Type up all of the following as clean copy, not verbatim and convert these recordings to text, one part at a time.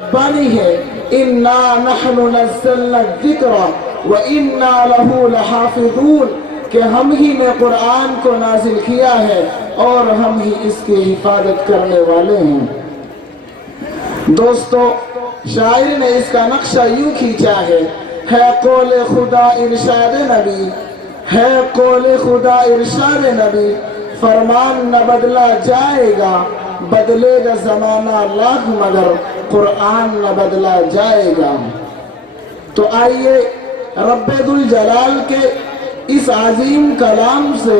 بانی ہے اِنَّا نَحْنُ نَزَّلْنَا الذِّكْرَ وَإِنَّا لَهُ لَحَافِظُونَ کہ ہم ہی نے قرآن کو نازل کیا ہے اور ہم ہی اس کی حفاظت کرنے والے ہیں۔ دوستو، شاعر نے اس کا نقشہ یوں کھینچا ہے قول خدا ارشاد نبی، ہے قول خدا ارشاد نبی، فرمان نہ بدلا جائے گا، بدلے گا زمانہ لاکھ مگر قرآن نہ بدلا جائے گا۔ تو آئیے رب ذوالجلال کے اس عظیم کلام سے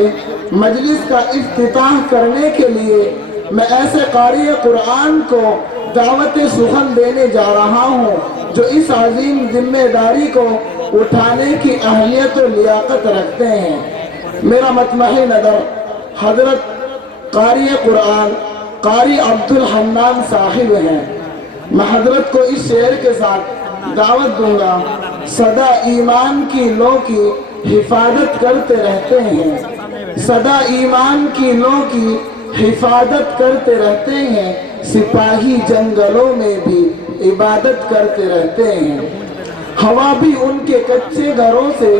مجلس کا افتتاح کرنے کے لیے میں ایسے قاری قرآن کو دعوت سخن دینے جا رہا ہوں جو اس عظیم ذمہ داری کو اٹھانے کی اہلیت و لیاقت رکھتے ہیں۔ میرا مطمح نظر حضرت قاری قرآن قاری عبدالحنان صاحب ہیں۔ میں حضرت کو اس شعر کے ساتھ دعوت دوں گا۔ صدا ایمان کی لو کی حفاظت کرتے رہتے ہیں، صدا ایمان کی لو کی حفاظت کرتے رہتے ہیں، سپاہی جنگلوں میں بھی عبادت کرتے رہتے ہیں۔ ہوا بھی ان کے کچے گھروں سے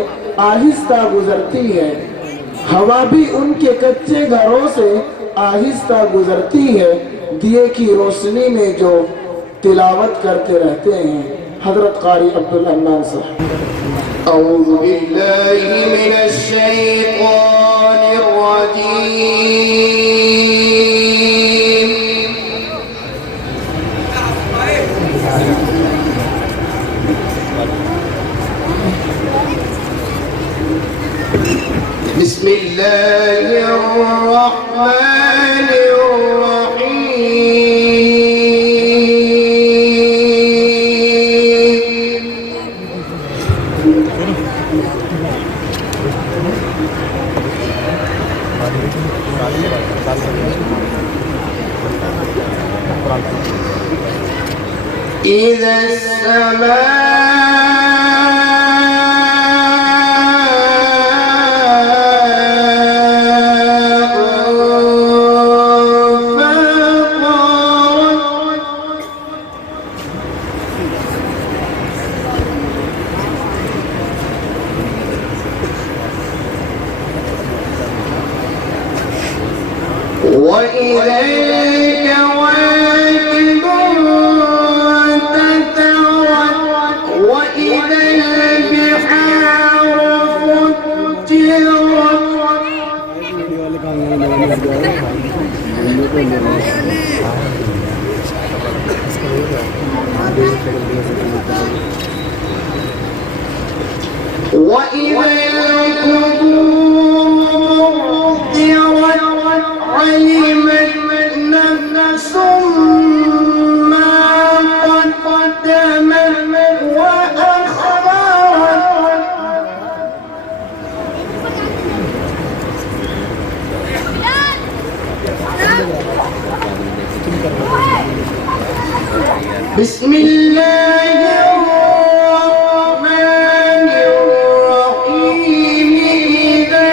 آہستہ گزرتی ہے، ہوا بھی ان کے کچے گھروں سے آہستہ گزرتی ہے، دیے کی روشنی میں جو تلاوت کرتے رہتے ہیں۔ حضرت قاری عبدالحنان صاحب۔ اعوذ باللہ من الشیطان الرجیم، بسم اللہ الرحمن الرحیم۔ اذا السماء وإذا الكواكب انتثرت وإذا البحار فجرت وإذا القبور بعثرت علمت نفس ما قدمت وأخرت بسم الله الرحمن الرحيم إذا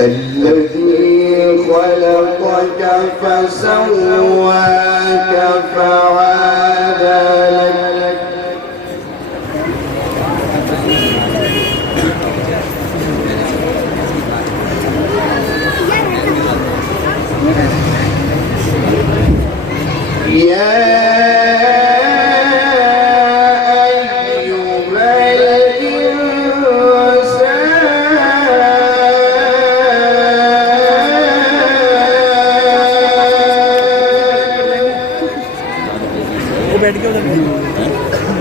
الذي خلقك فسواك فعدلك बैठ के उधर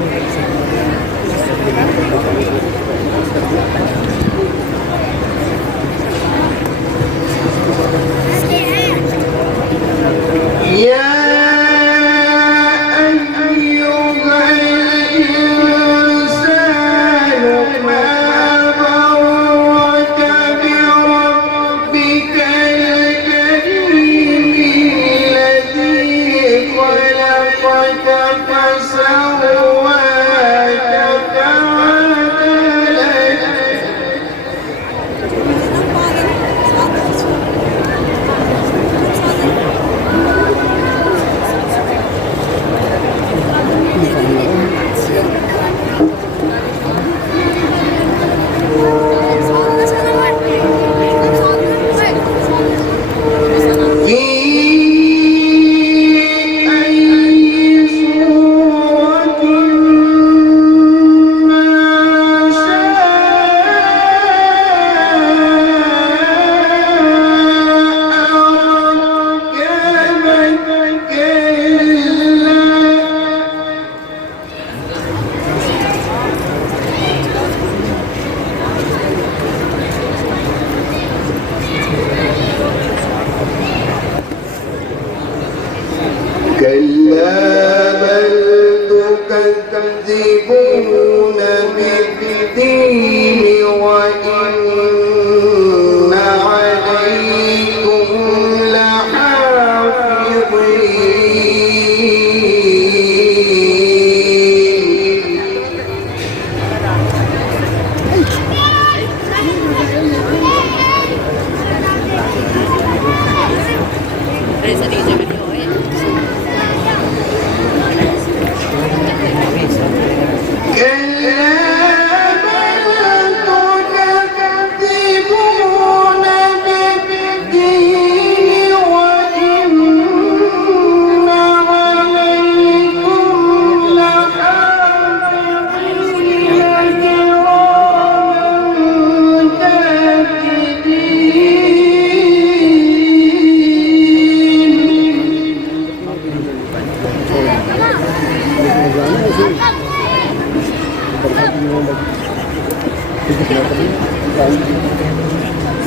كلا بل تكذبون بالدين وإن عليكم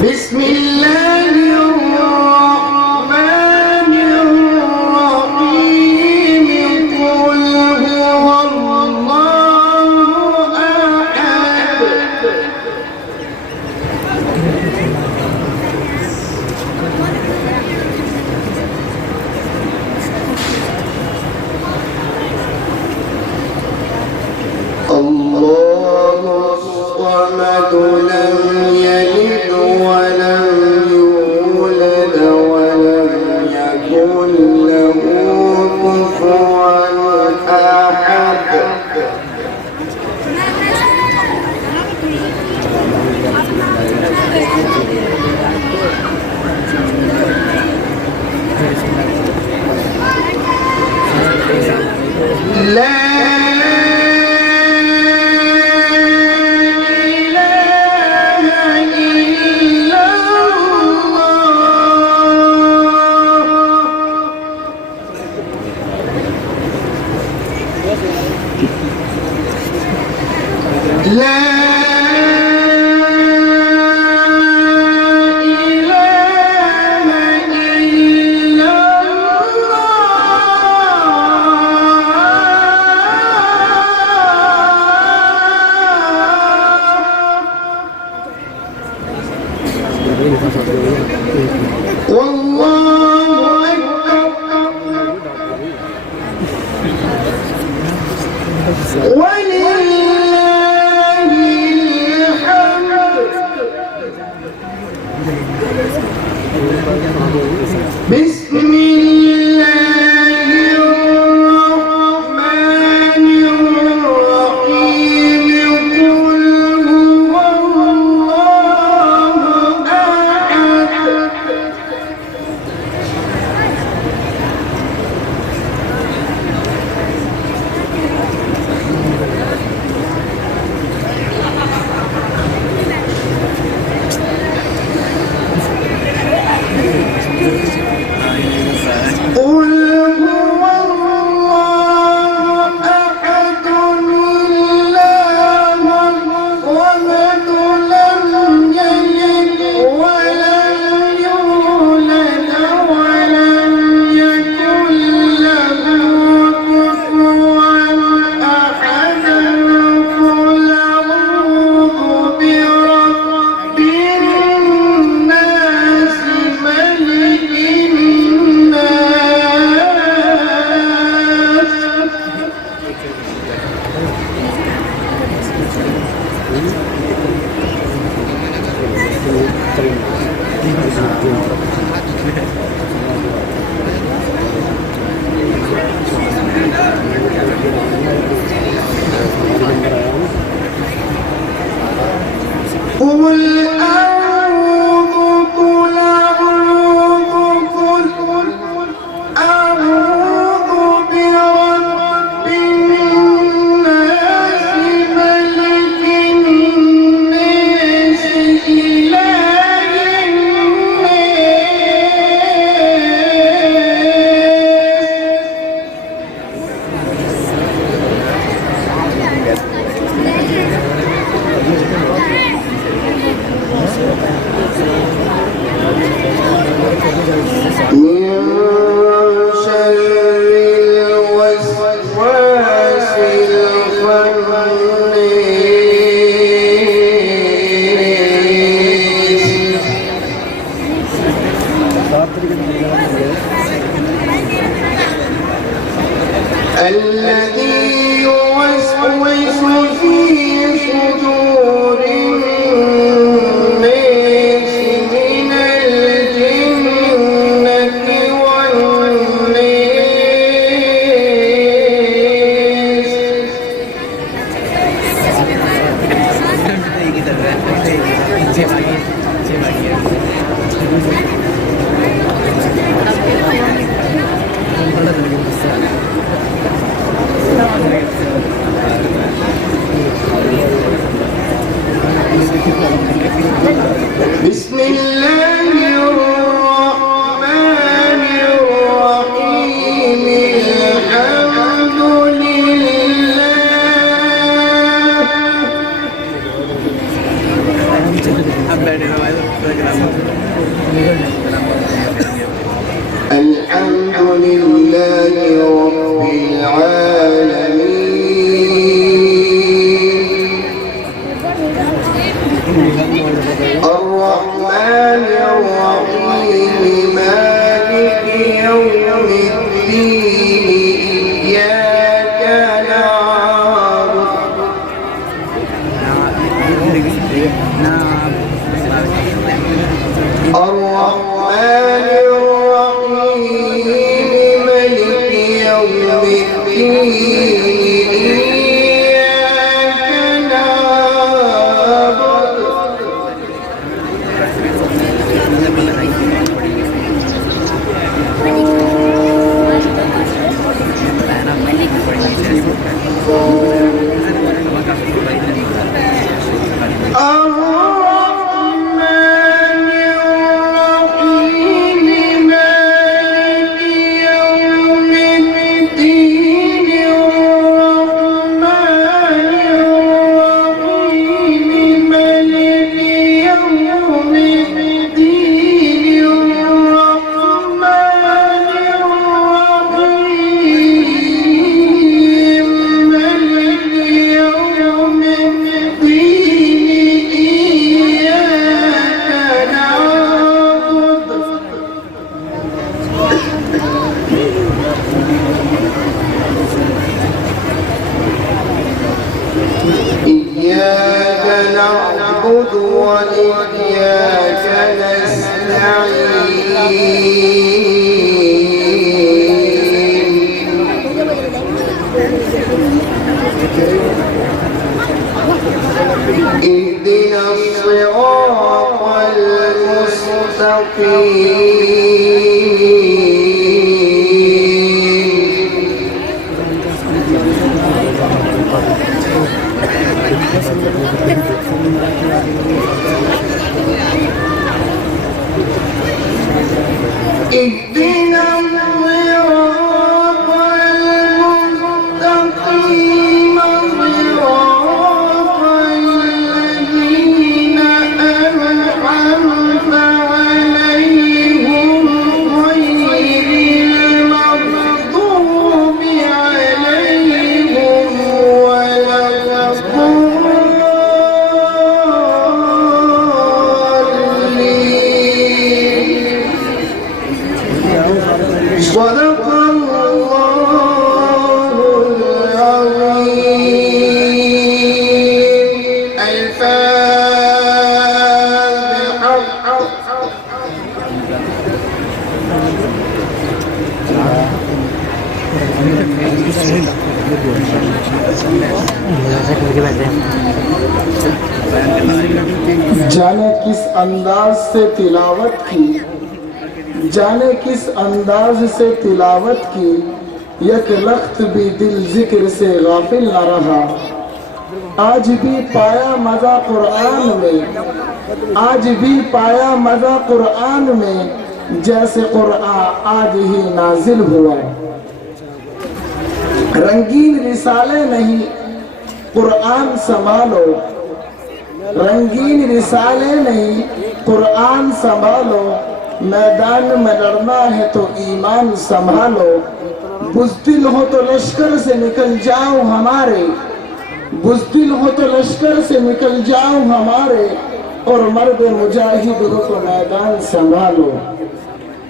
بسم الله الرحمن الرحيم قل هو الله أحد الله الصمد لم يلد ولم يولد ولم يكن له كفوا أحد لا والله أكبر ولله الحمد الذي يوسوس في صدور الناس من الجنة والناس. بسم الله الرحمن الرحيم. الحمد لله رب العالمين. الرحمن الرحيم مالك يوم الدين. إياك نعبد الرحمن الرحيم مالك يوم الدين. إياك نعبد إياك نعبد وإياك نستعين. اهدنا الصراط المستقيم. اهدنا الصراط المستقيم. صراط الذين أنعمت عليهم غير جانے کس انداز سے تلاوت کی، جانے کس انداز سے تلاوت کی، یک لخت بھی دل ذکر سے غافل نہ رہا۔ آج بھی پایا مزہ قرآن میں، آج بھی پایا مزہ قرآن میں، جیسے قرآن آج ہی نازل ہوا۔ رنگین رسالے نہیں قرآن سنبھالو، رنگین رسالے نہیں قرآن سنبھالو، میدان میں لڑنا ہے تو ایمان سنبھالو۔ بزدل ہو تو لشکر سے نکل جاؤ ہمارے، بزدل ہو تو لشکر سے نکل جاؤ ہمارے، اور مرد مجاہد ہو تو میدان سنبھالو۔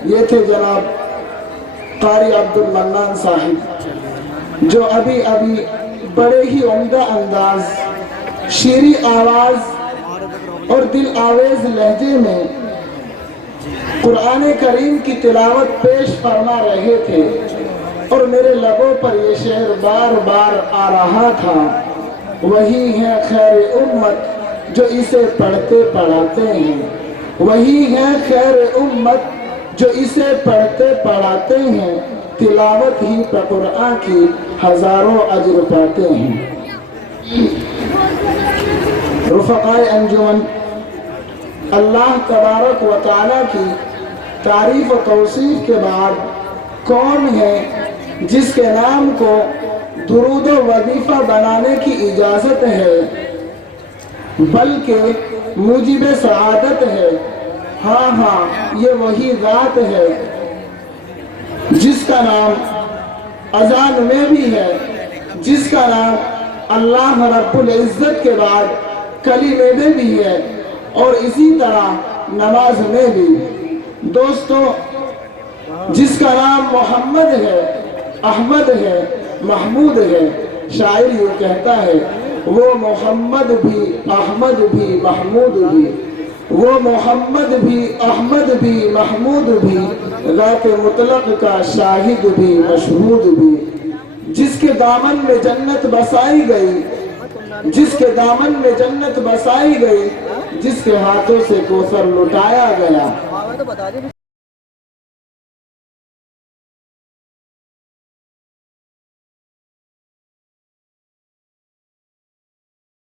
یہ تھے جناب قاری عبد المنان صاحب، جو ابھی بڑے ہی عمدہ انداز، شیریں آواز اور دل آویز لہجے میں قرآن کریم کی تلاوت پیش فرما رہے تھے، اور میرے لبوں پر یہ شعر بار بار آ رہا تھا، وہی ہے خیر امت جو اسے پڑھتے پڑھاتے ہیں، وہی ہے خیر امت جو اسے پڑھتے پڑھاتے ہیں، تلاوت ہی پر قرآن کی ہزاروں اجر پاتے ہیں۔ رفقائے انجمن، اللہ تبارک و تعالیٰ کی تعریف و توصیف کے بعد کون ہے جس کے نام کو درود و وظیفہ بنانے کی اجازت ہے، بلکہ موجب سعادت ہے؟ ہاں ہاں، یہ وہی ذات ہے جس کا نام اذان میں بھی ہے، جس کا نام اللہ رب العزت کے بعد کلمے میں بھی ہے، اور اسی طرح نماز میں بھی۔ دوستو، جس کا نام محمد ہے، احمد ہے، محمود ہے، شاعر یہ کہتا ہے، وہ محمد بھی، احمد بھی، محمود بھی، وہ محمد بھی، احمد بھی، محمود بھی، ذات مطلق کا شاہد بھی، مشہود بھی۔ جس کے دامن میں جنت بسائی گئی، جس کے دامن میں جنت بسائی گئی، جس کے ہاتھوں سے کوثر لٹایا گیا۔